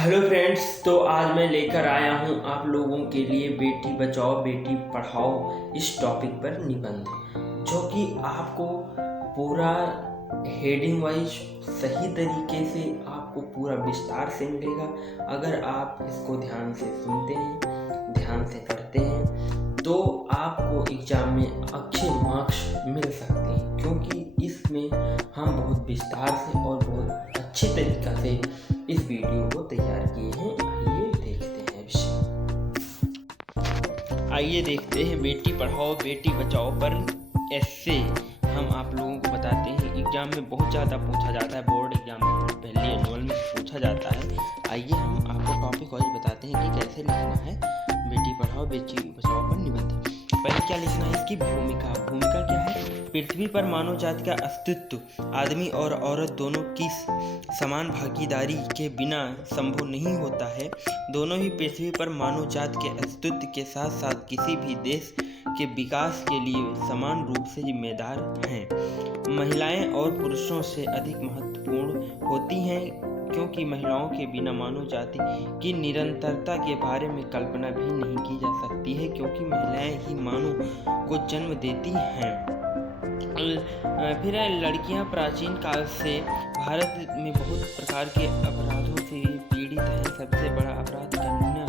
Hello friends, तो आज मैं लेकर आया हूँ आप लोगों के लिए बेटी बचाओ बेटी पढ़ाओ इस टॉपिक पर निबंध, जो कि आपको पूरा हेडिंग वाइज सही तरीके से आपको पूरा विस्तार से मिलेगा। अगर आप इसको ध्यान से सुनते हैं, ध्यान से पढ़ते हैं, तो आपको एग्जाम में अच्छे मार्क्स मिल सकते हैं, क्योंकि इसमें हम बहुत विस्तार से और बहुत अच्छे तरीक़ा से इस वीडियो को तैयार किए हैं। आइए देखते हैं बेटी पढ़ाओ बेटी बचाओ पर ऐसे हम आप लोगों को बताते हैं। एग्जाम में बहुत ज़्यादा पूछा जाता है, बोर्ड एग्जाम में पहले एनुअल में पूछा जाता है। आइए हम आपको टॉपिक वाइज बताते हैं कि कैसे लिखना है बेटी पढ़ाओ बेटी बचाओ पर निबंध। पहले क्या लिखना है, इसकी भूमिका क्या है। पृथ्वी पर मानव जाति का अस्तित्व आदमी और औरत दोनों की समान भागीदारी के बिना संभव नहीं होता है। दोनों ही पृथ्वी पर मानव जाति के अस्तित्व के साथ साथ किसी भी देश के विकास के लिए समान रूप से जिम्मेदार हैं। महिलाएं और पुरुषों से अधिक महत्वपूर्ण होती हैं, क्योंकि महिलाओं के बिना मानव जाति की निरंतरता के बारे में कल्पना भी नहीं की जा सकती है, क्योंकि महिलाएं ही मानव को जन्म देती हैं। फिर लड़कियां प्राचीन काल से भारत में बहुत प्रकार के अपराधों से पीड़ित हैं। सबसे बड़ा अपराध कन्या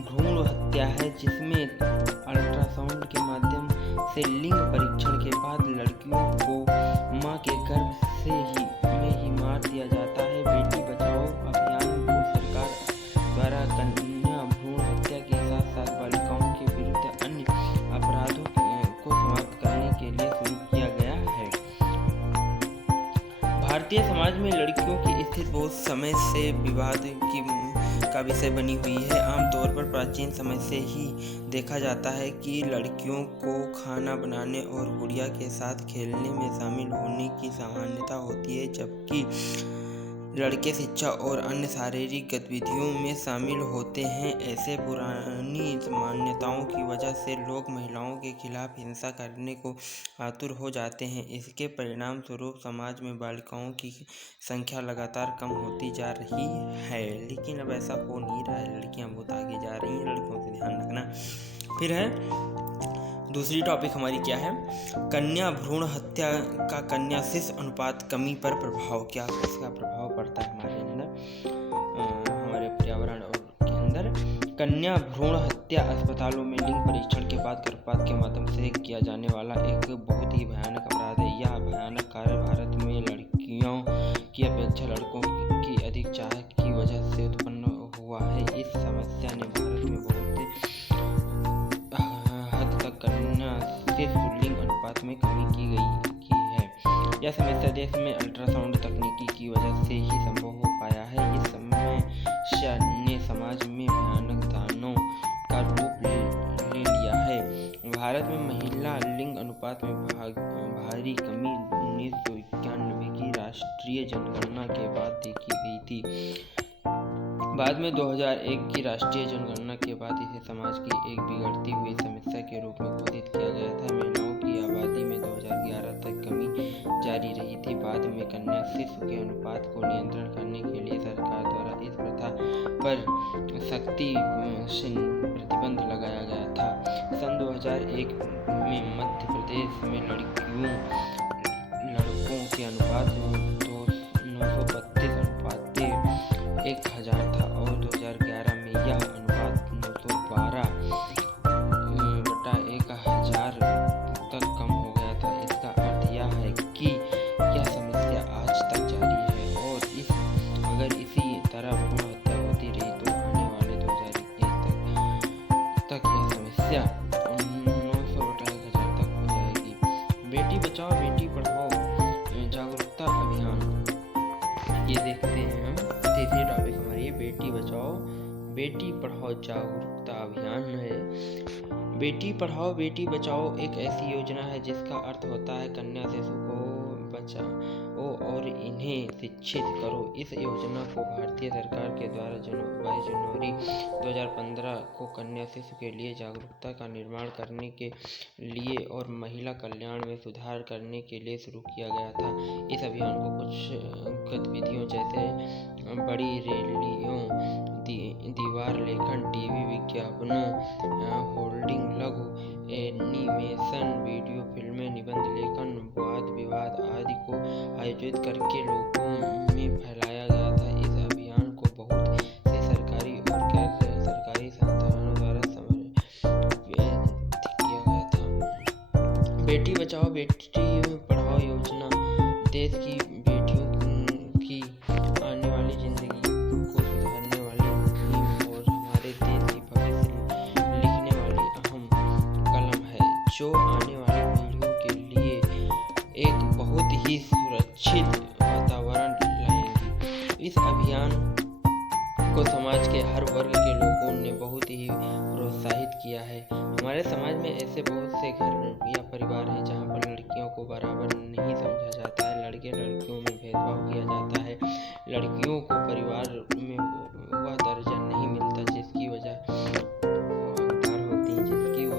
भ्रूण हत्या है, जिसमें अल्ट्रासाउंड के माध्यम से लिंग परीक्षण के बाद लड़कियों को मां के गर्भ में ही मार दिया जाता है। बेटी बचाओ अभियान को सरकार द्वारा कन्या भ्रूण हत्या के साथ साथ बालिकाओं के विरुद्ध अन्य अपराधों को समाप्त करने के लिए शुरू किया गया है। भारतीय समाज में लड़कियों की स्थिति बहुत समय से विवाद का विषय बनी हुई है। आमतौर पर प्राचीन समय से ही देखा जाता है कि लड़कियों को खाना बनाने और गुड़िया के साथ खेलने में शामिल होने की सामान्यता होती है, जबकि लड़के शिक्षा और अन्य शारीरिक गतिविधियों में शामिल होते हैं। ऐसे पुरानी मान्यताओं की वजह से लोग महिलाओं के खिलाफ हिंसा करने को आतुर हो जाते हैं। इसके परिणाम स्वरूप समाज में बालिकाओं की संख्या लगातार कम होती जा रही है, लेकिन अब ऐसा हो नहीं रहा है। लड़कियां बहुत आगे जा रही हैं, लड़कों से ध्यान रखना। फिर है दूसरी टॉपिक हमारी क्या है, कन्या भ्रूण हत्या का कन्या शिशु अनुपात कमी पर प्रभाव। क्या इसका प्रभाव पड़ता है हमारे अंदर, हमारे पर्यावरण और के अंदर। कन्या भ्रूण हत्या अस्पतालों में लिंग परीक्षण के बाद गर्भपात के माध्यम से किया जाने वाला एक बहुत ही भयानक अपराध है। यह भयानक कार्य भारत में लड़कियों की अपेक्षा लड़कों की अधिक चाह की वजह से उत्पन्न हुआ है। इस समस्या ने भारत में बहुत लिंग अनुपात में कमी की है। यह समस्या देश में अल्ट्रासाउंड तकनीकी की वजह से ही संभव हो पाया है। इस समस्या ने समाज में भयानक दानों का रूप ले लिया है। भारत में महिला लिंग अनुपात में भारी कमी 1991 की राष्ट्रीय जनगणना के बाद देखी गई थी। बाद में 2001 की राष्ट्रीय जनगणना के बाद इसे समाज की एक बिगड़ती हुई समस्या के रूप में घोषित किया गया था। महिलाओं की आबादी में 2011 तक कमी जारी रही थी। बाद में कन्या शिशु के अनुपात को नियंत्रण करने के लिए सरकार द्वारा इस प्रथा पर सख्ती से प्रतिबंध लगाया गया था। सन 2001 में मध्य प्रदेश में लड़कों के अनुपात 932 अनुपात 1000 था और 2011 में यह अनुपात 912/1000 तक कम हो गया था। इसका अर्थ यह है कि यह समस्या आज तक जारी है और अगर इसी तरह भ्रूण हत्या होती रही तो आने वाले 2021 तक यह समस्या 900/1000 तक हो जाएगी। बेटी बचाओ बेटी पढ़ाओ जागरूकता अभियान, ये देखते हैं हम। तीसरी टॉपिक हमारी है बेटी बचाओ बेटी पढ़ाओ जागरूकता अभियान है। बेटी पढ़ाओ बेटी बचाओ एक ऐसी योजना है जिसका अर्थ होता है कन्या शिशु को और इन्हें शिक्षित करो। इस योजना को भारतीय सरकार के द्वारा 22 जनवरी 2015 को कन्या शिशु के लिए जागरूकता का निर्माण करने के लिए और महिला कल्याण में सुधार करने के लिए शुरू किया गया था। इस अभियान को कुछ गतिविधियों जैसे बड़ी रैलियों, दीवार लेखन, टीवी विज्ञापनों, होर्डिंग, लघु एनिमेशन, वीडियो फिल्में, निबंध लेखन, वाद विवाद आदि को आयोजित करके लोगों में फैलाया गया था। इस अभियान को बहुत से सरकारी और गैर सरकारी संस्थानों द्वारा समर्थित किया गया था। बेटी बचाओ बेटी पढ़ाओ योजना देश की बेटियों की आने वाली जिंदगी को सुधारने वाली मुहिम और हमारे देश की भविष्य लिखने वाली अहम कलम है, जो आने वाली पीढ़ियों के लिए एक बहुत ही सुरक्षित वातावरण लाएंगी। इस अभियान को समाज के हर वर्ग के लोगों ने बहुत ही प्रोत्साहित किया है। हमारे समाज में ऐसे बहुत से घर या परिवार हैं जहां पर लड़कियों को बराबर नहीं समझा जाता है। लड़के लड़कियों में भेदभाव किया जाता है। लड़कियों को परिवार में वह दर्जा नहीं मिलता जिसकी वो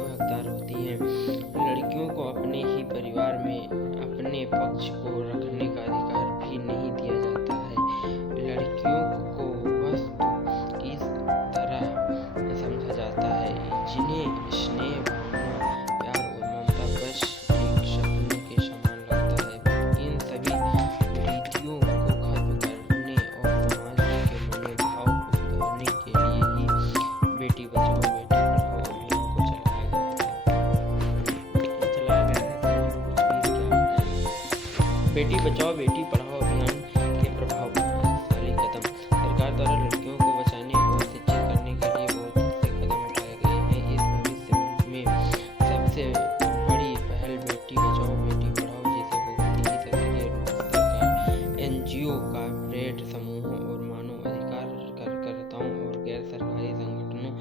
हकदार होती हैं। लड़कियों को अपने ही परिवार में अपने पक्ष को रखने का अधिकार भी नहीं दिया जाता है। लड़कियों को वस्तु की तरह समझा जाता है जिन्हें स्नेह, भावना, प्यार और ममता बस एक सपने के समान लगता है। इन सभी रीतियों को खत्म करने और समाज के मनोभाव को सुधारने के लिए ही बेटी बचाओ बेटी पढ़ाओ अभियान को चलाया गया है। बेटी बचाओ बेटी पढ़ाओ अभियान के प्रभावशाली कदम। सरकार द्वारा लड़कियों को बचाने और शिक्षित करने के लिए बहुत से कदम उठाए गए हैं। इस भविष्य में सबसे बड़ी पहल बेटी बचाओ बेटी पढ़ाओ जिसे बहुत ही सक्रिय रूप से सरकार, NGO, कॉर्पोरेट समूहों और मानव अधिकार कार्यकर्ताओं और गैर सरकारी संगठनों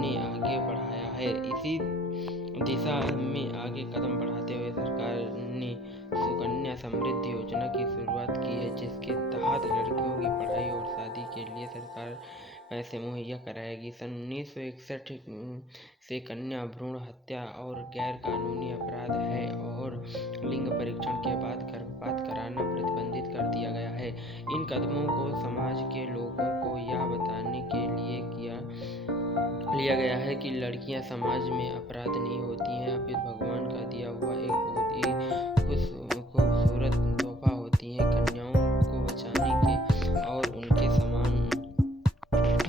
ने आगे बढ़ाया है। इसी दिशा में आगे कदम बढ़ाते हुए सरकार ने सुकन्या समृद्धि योजना की शुरुआत की है, जिसके तहत लड़कियों की पढ़ाई और शादी के लिए सरकार पैसे मुहैया कराएगी। सन 1961 से कन्या भ्रूण हत्या और गैर कानूनी अपराध है और लिंग परीक्षण के बाद गर्भपात कराना प्रतिबंधित कर दिया गया है। इन कदमों को समाज के लोगों को यह बताने के लिए लिया गया है कि लड़कियां समाज में अपराध नहीं होती हैं, अपितु भगवान का दिया हुआ एक बहुत ही खूबसूरत तोहफा होती हैं। कन्याओं को बचाने के और उनके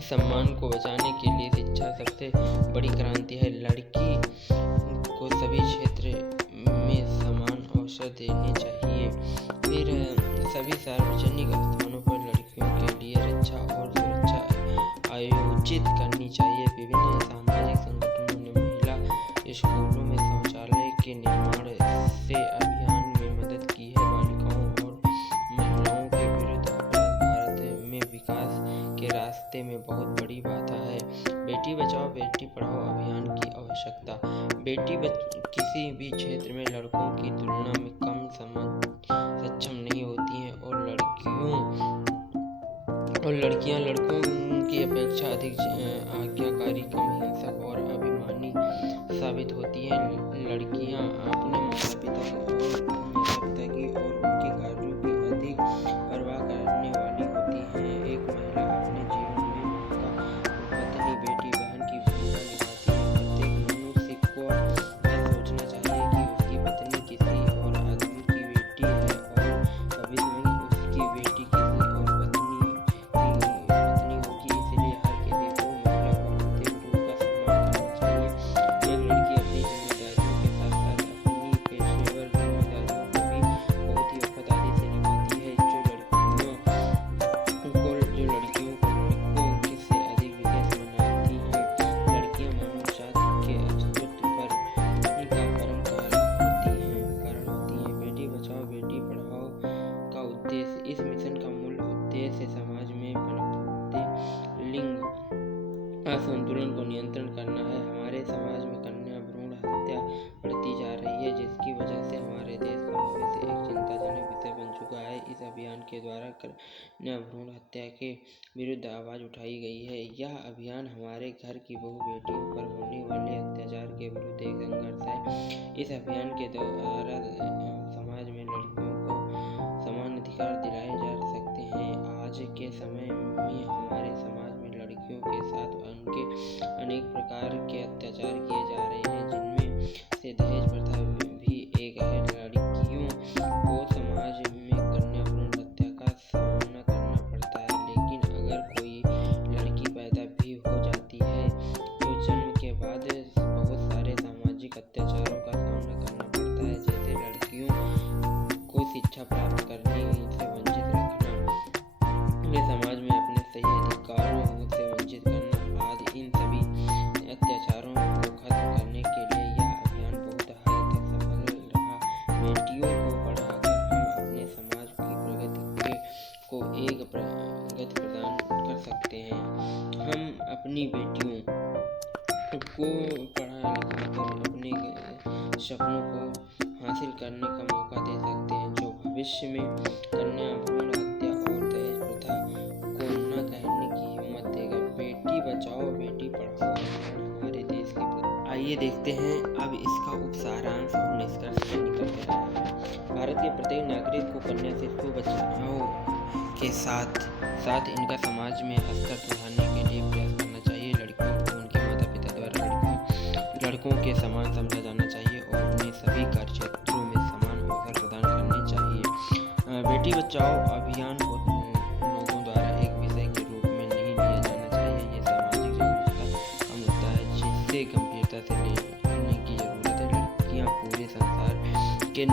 सम्मान को बचाने के लिए शिक्षा सबसे बड़ी क्रांति है। लड़की को सभी क्षेत्र में समान अवसर देने चाहिए। फिर सभी सार्वजनिक स्थानों पर लड़कियों के लिए रक्षा और सुरक्षा आयोजित करनी चाहिए। विभिन्न सामाजिक संगठनों ने महिला स्कूलों में शौचालय के निर्माण से अभियान में मदद की है। बालिकाओं और महिलाओं के विरुद्ध अपराध भारत में विकास के रास्ते में बहुत बड़ी बाधा है। बेटी बचाओ बेटी पढ़ाओ अभियान की आवश्यकता। किसी भी क्षेत्र में लड़कों की तुलना में कम सक्षम नहीं होती हैं और लड़कियां लड़कों की अपेक्षा अधिक आज्ञाकारी, कम हिंसक और अभिमानी साबित होती हैं। लड़कियां अपने माता-पिता की और उनके कार्यों की अधिक परवाह करने वाली होती हैं। एक महिला अपने जीवन में माता, पत्नी, बेटी, बहन की भूमिका निभाती है। प्रत्येक मनुष्य को यह सोचना चाहिए कि उसकी पत्नी किसी और आदमी की बेटी है और भविष्य में उसकी बेटी किसी और पत्नी होगी। इसलिए हर किसी को महिला और प्रत्येक रूप का सम्मान करना चाहिए। एक लड़की अपनी जिम्मेदारियों के साथ साथ अपनी पेशेवर जिम्मेदारियों को भी बहुत ही वफादारी से निभाती है, जो लड़कियों को लड़कों से अधिक विशेष बनाती हैं। लड़कियां मानव जाति के अस्तित्व पर का परम कारण होती हैं। बेटी बचाओ बेटी पढ़ाओ का उद्देश्य। इस मिशन का मूल उद्देश्य समाज में पनपते लिंग असंतुलन को नियंत्रण करना है। हमारे समाज में कन्या भ्रूण हत्या बढ़ती जा रही है, जिसकी वजह से हमारे देश का भविष्य एक चिंताजनक विषय बन चुका है। अभियान के द्वारा कन्या भ्रूण हत्या के विरुद्ध आवाज़ उठाई गई है। यह अभियान हमारे घर की बहू बेटियों पर होने वाले अत्याचार के विरुद्ध एक संघर्ष है। इस अभियान के द्वारा समाज में लड़कियों को समान अधिकार दिलाए जा सकते हैं। आज के समय में हमारे समाज में लड़कियों के साथ उनके अनेक प्रकार के अत्याचार किए जा रहे हैं, जिनमें से दहेज प्रथा भी एक है। लड़कियों को समाज में कन्या भ्रूण हत्या का सामना करना पड़ता है, लेकिन अगर कोई लड़की पैदा भी हो जाती है तो जन्म के बाद बहुत सारे सामाजिक अत्याचारों का सामना करना पड़ता है, जैसे लड़कियों को शिक्षा प्राप्त करने से वंचित रखना, उन्हें समाज में अपने सही अधिकारों से वंचित करना आदि। इन सभी अत्याचारों को खत्म करने के लिए यह अभियान बहुत हद तक सफल रहा। बेटियों को पढ़ाकर हम अपने समाज की प्रगति को एक गति प्रदान कर सकते हैं। हम अपनी बेटियों को पढ़ा लिखाकर अपने सपनों को हासिल करने का मौका दे सकते हैं, जो भविष्य में कन्या भ्रूण हत्या और दहेज प्रथा को न कहने की हिम्मत देगा। बेटी बचाओ बेटी पढ़ाओ अभियान हमारे देश के आइए देखते हैं अब इसका उपसारांश और निष्कर्ष में निकल कर आया है। भारत के प्रत्येक नागरिक को कन्या शिशु बचाओ के साथ साथ इनका समाज में स्तर सुधारने के लिए प्रयास करना चाहिए। लड़कियों को उनके माता पिता द्वारा लड़कों के समान समझा जाना चाहिए और उन्हें सभी कार्य क्षेत्रों में समान अवसर प्रदान करने चाहिए। बेटी बचाओ अभियान को लोगों द्वारा एक विषय के रूप में नहीं लिया जाना चाहिए। ये सामाजिक जागरूकता का मुद्दा है जिसे गंभीरता से लेने की जरूरत है। लड़कियां पूरे संसार के